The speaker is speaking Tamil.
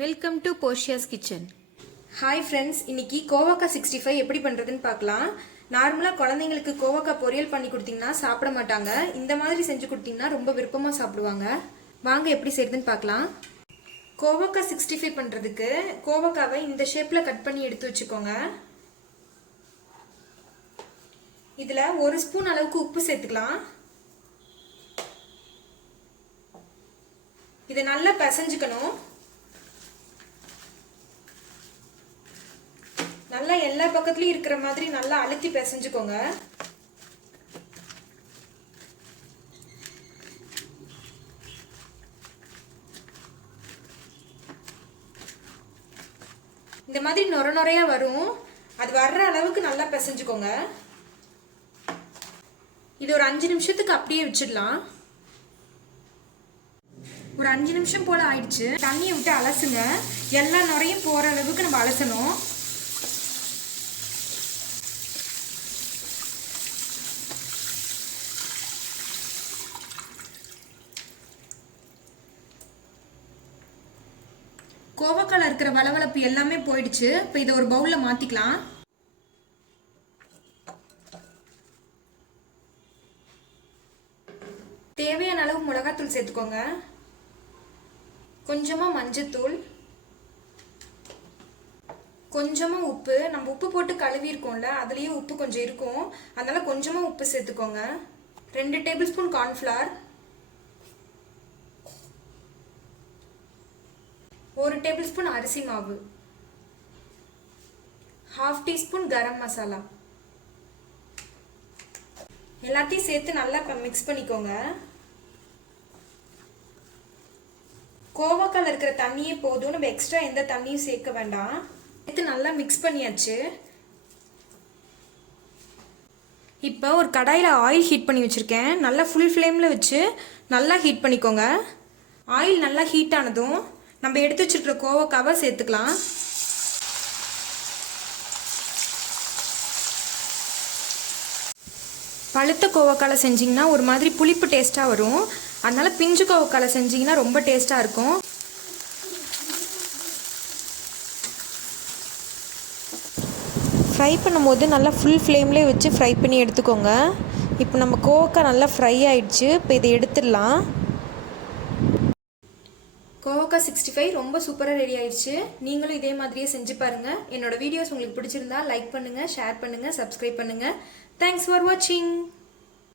Welcome to Portia's kitchen. Hi friends, இன்னைக்கு கோவக்காய் 65 எப்படி பண்ணுறதுன்னு பார்க்கலாம். நார்மலாக குழந்தைங்களுக்கு கோவக்காய் பொரியல் பண்ணி கொடுத்தீங்கன்னா சாப்பிட மாட்டாங்க. இந்த மாதிரி செஞ்சு கொடுத்தீங்கன்னா ரொம்ப விருப்பமாக சாப்பிடுவாங்க. வாங்க எப்படி செய்யுதுன்னு பார்க்கலாம். கோவக்காய் 65 பண்ணுறதுக்கு கோவக்காவை இந்த ஷேப்பில் கட் பண்ணி எடுத்து வச்சுக்கோங்க. இதில் 1 ஸ்பூன் அளவுக்கு உப்பு சேர்த்துக்கலாம். இதை நல்லா பிசைஞ்சுக்கணும். நல்லா எல்லா பக்கத்துலயும் இருக்கிற மாதிரி நல்லா அழுத்தி பிசைஞ்சுக்கோங்க. இந்த மாதிரி நொர நொறையா வரும். அது வர்ற அளவுக்கு நல்லா பிசைஞ்சுக்கோங்க. இது ஒரு 5 நிமிஷத்துக்கு அப்படியே வச்சிடலாம். ஒரு 5 நிமிஷம் போல ஆயிடுச்சு. தண்ணியை விட்டு அலசுங்க. எல்லா நுரையும் போற அளவுக்கு நம்ம அலசணும். கோவக்கால இருக்கிற வளவளப்பு எல்லாமே போயிடுச்சு. இப்போ இதை ஒரு பவுல்ல மாத்திக்கலாம். தேவையான அளவு மிளகாத்தூள் சேர்த்துக்கோங்க. கொஞ்சமா மஞ்சத்தூள், கொஞ்சமா உப்பு. நம்ம உப்பு போட்டு கழுவி இருக்கோம்ல, அதுலயே உப்பு கொஞ்சம் இருக்கும். அதனால கொஞ்சமா உப்பு சேர்த்துக்கோங்க. 2 table spoon cornflour, 1 table spoon அரிசி மாவு, 1/2 டீஸ்பூன் கரம் மசாலா. எல்லாத்தையும் சேர்த்து நல்லா மிக்ஸ் பண்ணிக்கோங்க. கோவக்கால இருக்கிற தண்ணியே போதும். நம்ம எக்ஸ்ட்ரா எந்த தண்ணியும் சேர்க்க வேண்டாம். சேர்த்து நல்லா மிக்ஸ் பண்ணியாச்சு. இப்போ ஒரு கடாயில் ஆயில் ஹீட் பண்ணி வச்சுருக்கேன். நல்லா ஃபுல் ஃப்ளேமில் வச்சு நல்லா ஹீட் பண்ணிக்கோங்க. ஆயில் நல்லா ஹீட் ஆனதும் நம்ம எடுத்து வச்சிருக்கிற கோவக்காவை சேர்த்துக்கலாம். பழுத்த கோவக்கால செஞ்சிங்கன்னா ஒரு மாதிரி புளிப்பு டேஸ்ட்டாக வரும். அதனால பிஞ்சு கோவக்கால செஞ்சிங்கன்னா ரொம்ப டேஸ்ட்டாக இருக்கும். ஃப்ரை பண்ணும்போது நல்லா ஃபுல் ஃப்ளேம்லேயே வச்சு ஃப்ரை பண்ணி எடுத்துக்கோங்க. இப்போ நம்ம கோவக்காய் நல்லா ஃப்ரை ஆயிடுச்சு. இப்போ இதை எடுத்துடலாம். கோவக்காய் 65 ரொம்ப சூப்பராக ரெடி ஆயிடுச்சு. நீங்களும் இதே மாதிரியே செஞ்சு பாருங்க. என்னோட வீடியோஸ் உங்களுக்கு பிடிச்சிருந்தா லைக் பண்ணுங்க, ஷேர் பண்ணுங்க, சப்ஸ்கிரைப் பண்ணுங்க. தேங்க்ஸ் ஃபார் வாட்சிங்.